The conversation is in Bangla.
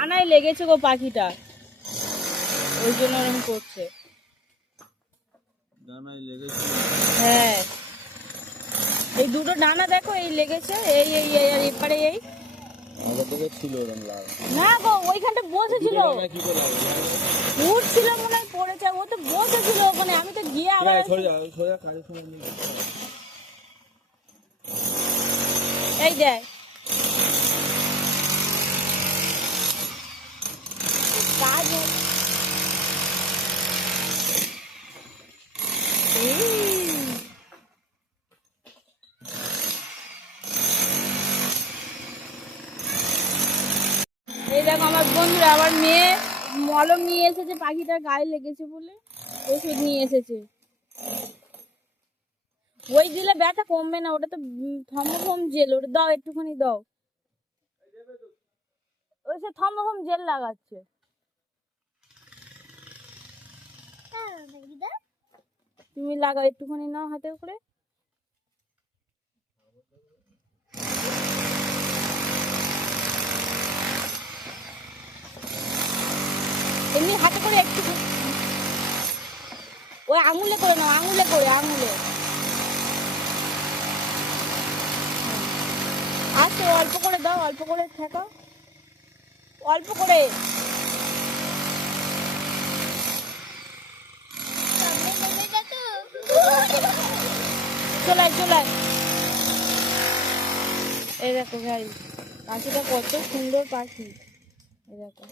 ডানায় লেগেছে গো পাখিটা, ওই জন্য ওরকম করছে। ডানায় লেগেছে? হ্যাঁ, এই দুটো ডানা দেখো, এই লেগেছে, এই এই এই আর এপারে এই। আগে থেকে ছিল এরকম লাল? না গো, ওইখানটা বসেছিল, কি করে উঠছিল মনে হয়, পড়েছে। ও তো বসেছিল ওখানে, আমি তো গিয়ে আবার এই দেখ কাজ এই দেখো আমার বন্ধুরা, আমার মেয়ে মলম নিয়ে এসেছে, পাখিটার গায়ে লেগেছে বলে ওষুধ নিয়ে এসেছে। ওই দিলে ব্যথা কমবে না, ওটা তো থর্মোফোম জেল, ওটা দাও একটুখানি দাও। ওই সে থর্মোফোম জেল লাগাচ্ছে। তুমি লাগাও একটুখানি, নাও হাতে করে। এমনি হাতে করে একটু, ওই আঙুলে করে নাও, আঙুলে করে, আঙুলে। আচ্ছা, অল্প করে দাও, অল্প করে ঠেকাও, অল্প করে। চলাই চলাই। এই দেখো ভাই, পাখিটা কত সুন্দর পাখি, এই দেখো।